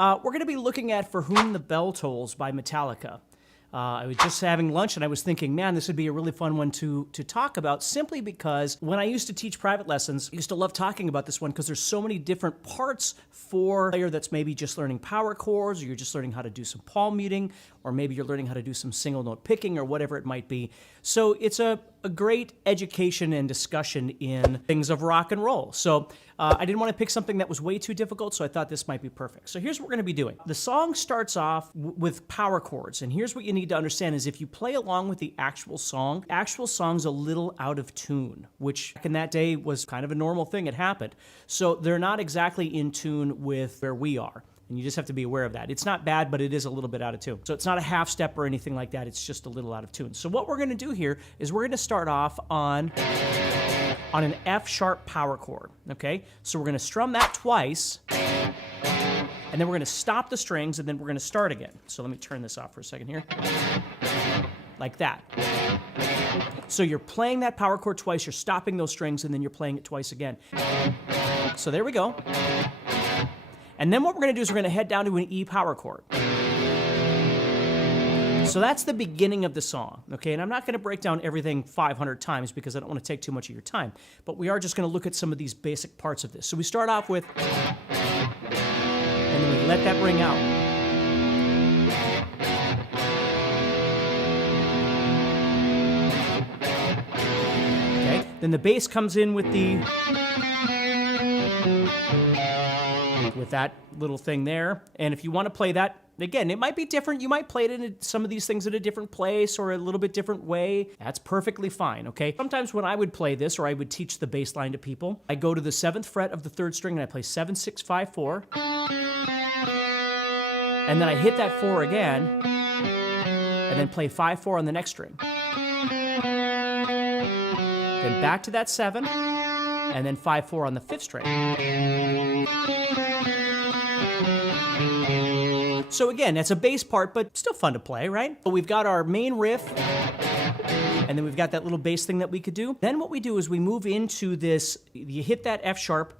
We're going to be looking at For Whom the Bell Tolls by Metallica. I was just having lunch and I was thinking, man, this would be a really fun one to talk about, simply because when I used to teach private lessons, I used to love talking about this one because there's so many different parts for a player that's maybe just learning power chords, or you're just learning how to do some palm muting, or maybe you're learning how to do some single note picking, or whatever it might be. So it's a great education and discussion in things of rock and roll. So I didn't want to pick something that was way too difficult, so I thought this might be perfect. So here's what we're going to be doing. The song starts off with power chords, and here's what you need to understand is if you play along with the actual song's a little out of tune, which back in that day was kind of a normal thing. It happened. So they're not exactly in tune with where we are. And you just have to be aware of that. It's not bad, but it is a little bit out of tune. So it's not a half step or anything like that. It's just a little out of tune. So what we're going to do here is we're going to start off on an F sharp power chord, okay? So we're going to strum that twice, and then we're going to stop the strings, and then we're going to start again. So let me turn this off for a second here. Like that. So you're playing that power chord twice, you're stopping those strings, and then you're playing it twice again. So there we go. And then what we're going to do is we're going to head down to an E power chord. So that's the beginning of the song, okay? And I'm not going to break down everything 500 times because I don't want to take too much of your time. But we are just going to look at some of these basic parts of this. So we start off with, and then we let that ring out. Okay? Then the bass comes in with that little thing there. And if you want to play that, again, it might be different. You might play it in some of these things in a different place or a little bit different way. That's perfectly fine, okay? Sometimes when I would play this, or I would teach the bass line to people, I go to the 7th fret of the 3rd string and I play 7, 6, 5, 4. And then I hit that 4 again, and then play 5, 4 on the next string. Then back to that 7, and then 5, 4 on the 5th string. So again, that's a bass part, but still fun to play, right? So we've got our main riff, and then we've got that little bass thing that we could do. Then what we do is we move into this, you hit that F sharp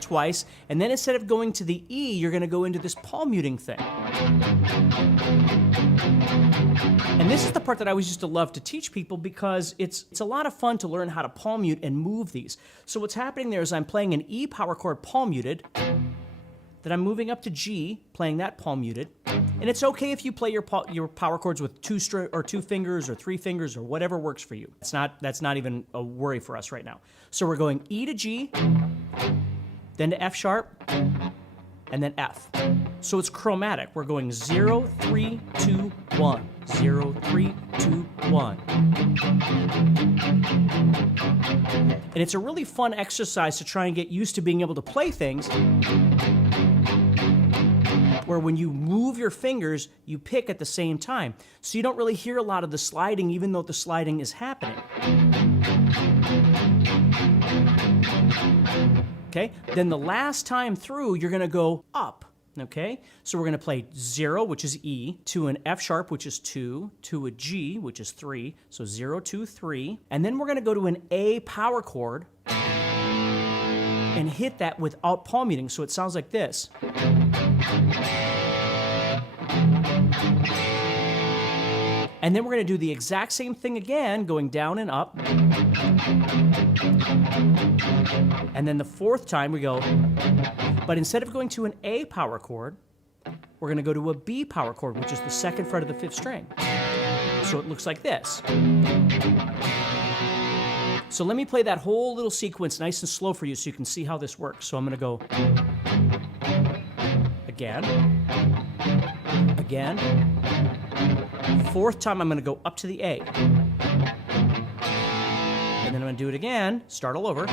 twice, and then instead of going to the E, you're gonna go into this palm muting thing. And this is the part that I always used to love to teach people because it's a lot of fun to learn how to palm mute and move these. So what's happening there is I'm playing an E power chord palm muted, then I'm moving up to G, playing that palm muted. And it's okay if you play your power chords with 2 fingers or 3 fingers or whatever works for you. That's not even a worry for us right now. So we're going E to G, then to F sharp, and then F. So it's chromatic. We're going 0, 3, 2, 1. 0, 3, 2, 1. And it's a really fun exercise to try and get used to being able to play things where when you move your fingers, you pick at the same time. So you don't really hear a lot of the sliding, even though the sliding is happening. Okay? Then the last time through, you're going to go up. Okay? So we're going to play 0, which is E, to an F sharp, which is 2, to a G, which is 3. So 0, 2, 3. And then we're going to go to an A power chord and hit that without palm muting. So it sounds like this. And then we're going to do the exact same thing again, going down and up. And then the 4th time we go, but instead of going to an A power chord, we're going to go to a B power chord, which is the 2nd fret of the 5th string. So it looks like this. So let me play that whole little sequence nice and slow for you so you can see how this works. So I'm going to go again, again. 4th time I'm going to go up to the A. And then I'm going to do it again, start all over.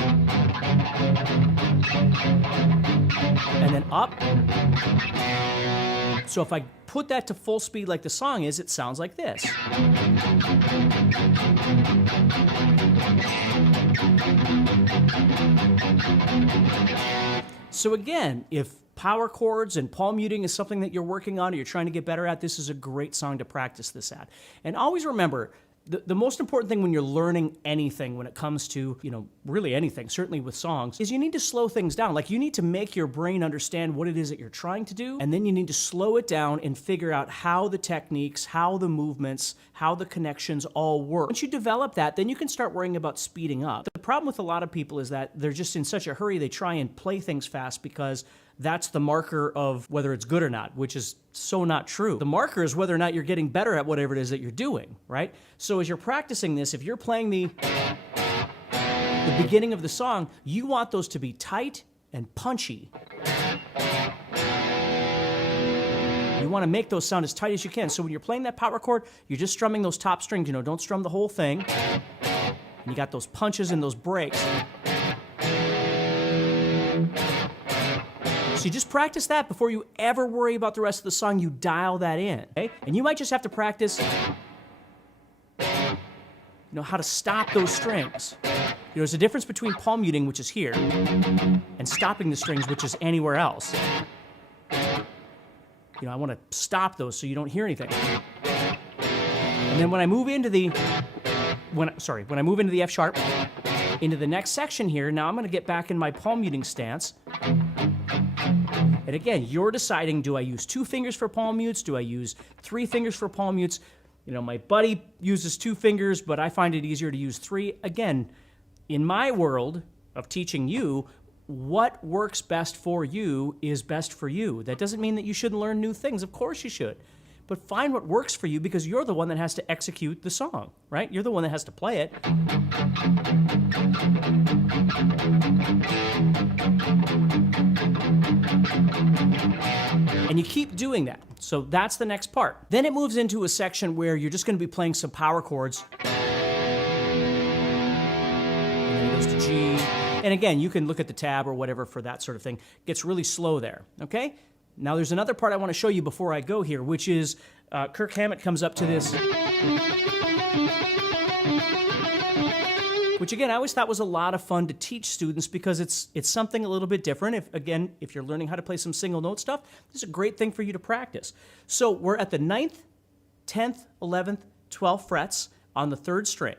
And then up. So if I put that to full speed like the song is, it sounds like this. So again, if power chords and palm muting is something that you're working on or you're trying to get better at, this is a great song to practice this at. And always remember, The most important thing when you're learning anything, when it comes to, really anything, certainly with songs, is you need to slow things down. Like, you need to make your brain understand what it is that you're trying to do, and then you need to slow it down and figure out how the techniques, how the movements, how the connections all work. Once you develop that, then you can start worrying about speeding up. The problem with a lot of people is that they're just in such a hurry, they try and play things fast because that's the marker of whether it's good or not, which is so not true. The marker is whether or not you're getting better at whatever it is that you're doing, right? So as you're practicing this, if you're playing the beginning of the song, you want those to be tight and punchy. You want to make those sound as tight as you can. So when you're playing that power chord, you're just strumming those top strings, don't strum the whole thing. And you got those punches and those breaks. So you just practice that before you ever worry about the rest of the song. You dial that in, okay? And you might just have to practice, how to stop those strings. There's a difference between palm muting, which is here, and stopping the strings, which is anywhere else. I want to stop those so you don't hear anything. And then when I move into the F sharp, into the next section here, now I'm going to get back in my palm muting stance. And again, you're deciding, do I use 2 fingers for palm mutes? Do I use 3 fingers for palm mutes? My buddy uses 2 fingers, but I find it easier to use 3. Again, in my world of teaching you, what works best for you is best for you. That doesn't mean that you shouldn't learn new things. Of course you should. But find what works for you, because you're the one that has to execute the song, right? You're the one that has to play it. And you keep doing that. So that's the next part. Then it moves into a section where you're just going to be playing some power chords. And then it goes to G. And again, you can look at the tab or whatever for that sort of thing. It gets really slow there, okay? Now there's another part I want to show you before I go here, which is Kirk Hammett comes up to this, which again I always thought was a lot of fun to teach students because it's something a little bit different. If you're learning how to play some single note stuff, this is a great thing for you to practice. So we're at the 9th, 10th, 11th, 12th frets on the 3rd string.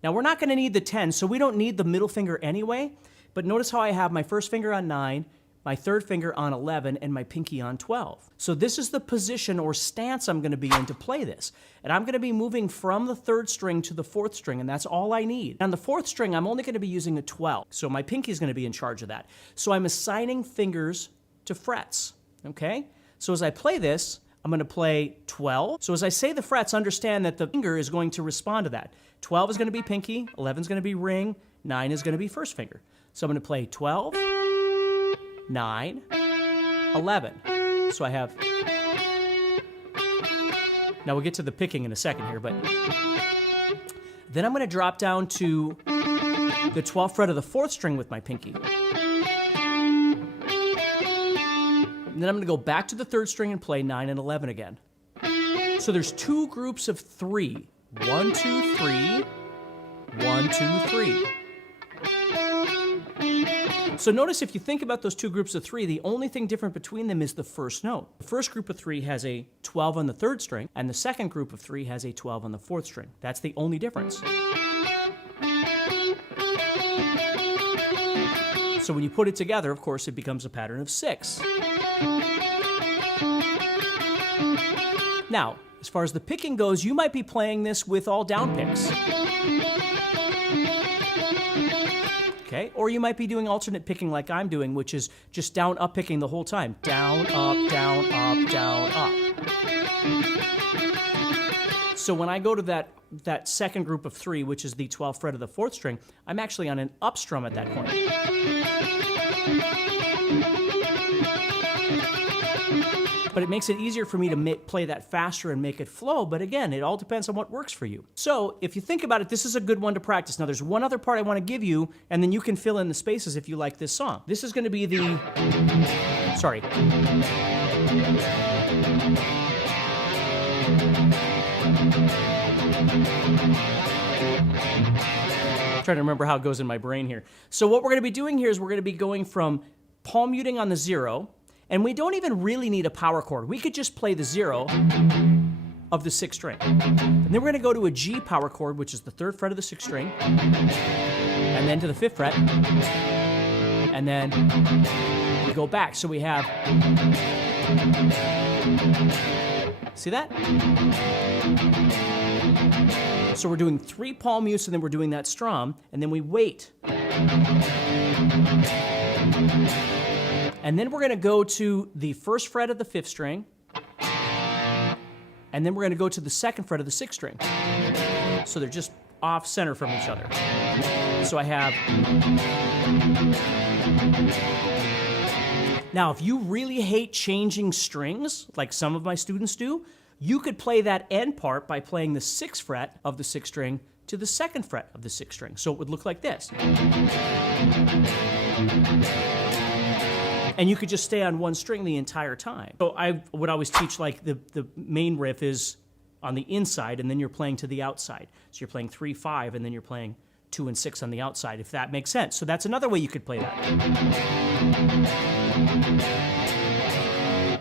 Now we're not going to need the 10, so we don't need the middle finger anyway, but notice how I have my first finger on 9, my 3rd finger on 11, and my pinky on 12. So this is the position or stance I'm going to be in to play this. And I'm going to be moving from the 3rd string to the 4th string, and that's all I need. On the 4th string, I'm only going to be using a 12, so my pinky is going to be in charge of that. So I'm assigning fingers to frets, okay? So as I play this, I'm going to play 12. So as I say the frets, understand that the finger is going to respond to that. 12 is going to be pinky, 11 is going to be ring, 9 is going to be first finger. So I'm going to play 12, 9, 11. So I have... Now we'll get to the picking in a second here, but... Then I'm going to drop down to the 12th fret of the 4th string with my pinky. And then I'm going to go back to the 3rd string and play 9 and 11 again. So there's 2 groups of 3. 1, 2, 3, 1, 2, 3. So notice if you think about those 2 groups of 3, the only thing different between them is the first note. The first group of 3 has a 12 on the 3rd string, and the second group of 3 has a 12 on the 4th string. That's the only difference. So when you put it together, of course, it becomes a pattern of 6. Now, as far as the picking goes, you might be playing this with all down picks. Okay? Or you might be doing alternate picking like I'm doing, which is just down, up picking the whole time. Down, up, down, up, down, up. So when I go to that second group of 3, which is the 12th fret of the 4th string, I'm actually on an up strum at that point. But it makes it easier for me to play that faster and make it flow. But again, it all depends on what works for you. So if you think about it, this is a good one to practice. Now there's one other part I want to give you, and then you can fill in the spaces if you like this song. This is going to be the... Sorry. I'm trying to remember how it goes in my brain here. So what we're going to be doing here is we're going to be going from palm muting on the 0, and we don't even really need a power chord. We could just play the 0, of the 6th string. And then we're going to go to a G power chord, which is the 3rd fret of the 6th string, and then to the 5th fret, and then we go back. So we have, see that? So we're doing 3 palm mutes, and then we're doing that strum, and then we wait. And then we're going to go to the 1st fret of the 5th string, and then we're going to go to the 2nd fret of the 6th string. So they're just off center from each other. So I have... Now, if you really hate changing strings, like some of my students do, you could play that end part by playing the 6th fret of the 6th string to the 2nd fret of the 6th string. So it would look like this. And you could just stay on one string the entire time. So I would always teach, like, the main riff is on the inside, and then you're playing to the outside. So you're playing 3, 5, and then you're playing 2 and 6 on the outside, if that makes sense. So that's another way you could play that.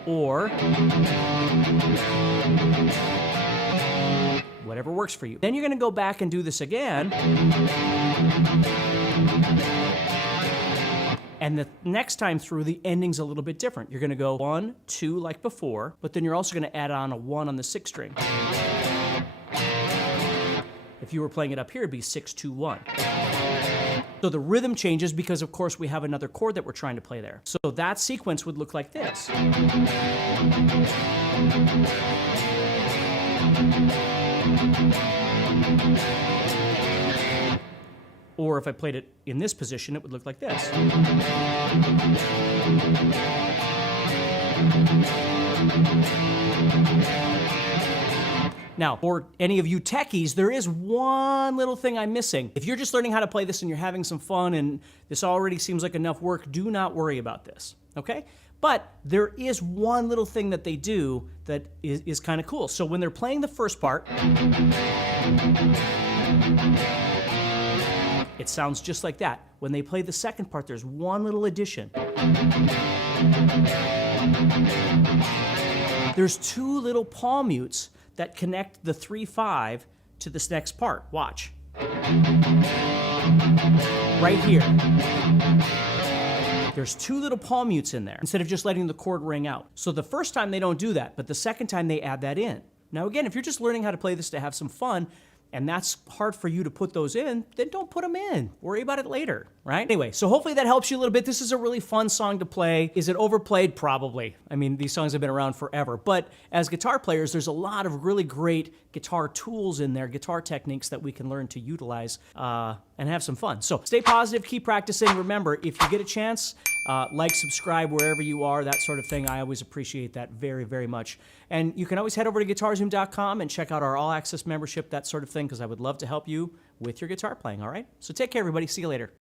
Or whatever works for you. Then you're going to go back and do this again. And the next time through, the ending's a little bit different. You're going to go 1, 2 like before, but then you're also going to add on a 1 on the 6th string. If you were playing it up here, it'd be 6, 2, 1. So the rhythm changes because, of course, we have another chord that we're trying to play there. So that sequence would look like this. Or if I played it in this position, it would look like this. Now, for any of you techies, there is one little thing I'm missing. If you're just learning how to play this and you're having some fun and this already seems like enough work, do not worry about this, okay? But there is one little thing that they do that is kind of cool. So when they're playing the first part, it sounds just like that. When they play the second part, there's one little addition. There's 2 little palm mutes that connect the 3, 5 to this next part. Watch. Right here. There's 2 little palm mutes in there instead of just letting the chord ring out. So the first time they don't do that, but the second time they add that in. Now again, if you're just learning how to play this to have some fun, and that's hard for you to put those in, then don't put them in. Worry about it later, right? Anyway, so hopefully that helps you a little bit. This is a really fun song to play. Is it overplayed? Probably. I mean, these songs have been around forever. But as guitar players, there's a lot of really great guitar tools in there, guitar techniques that we can learn to utilize and have some fun. So stay positive, keep practicing. Remember, if you get a chance, like, subscribe wherever you are, that sort of thing. I always appreciate that very, very much. And you can always head over to guitarzoom.com and check out our all-access membership, that sort of thing, because I would love to help you with your guitar playing, all right? So take care, everybody. See you later.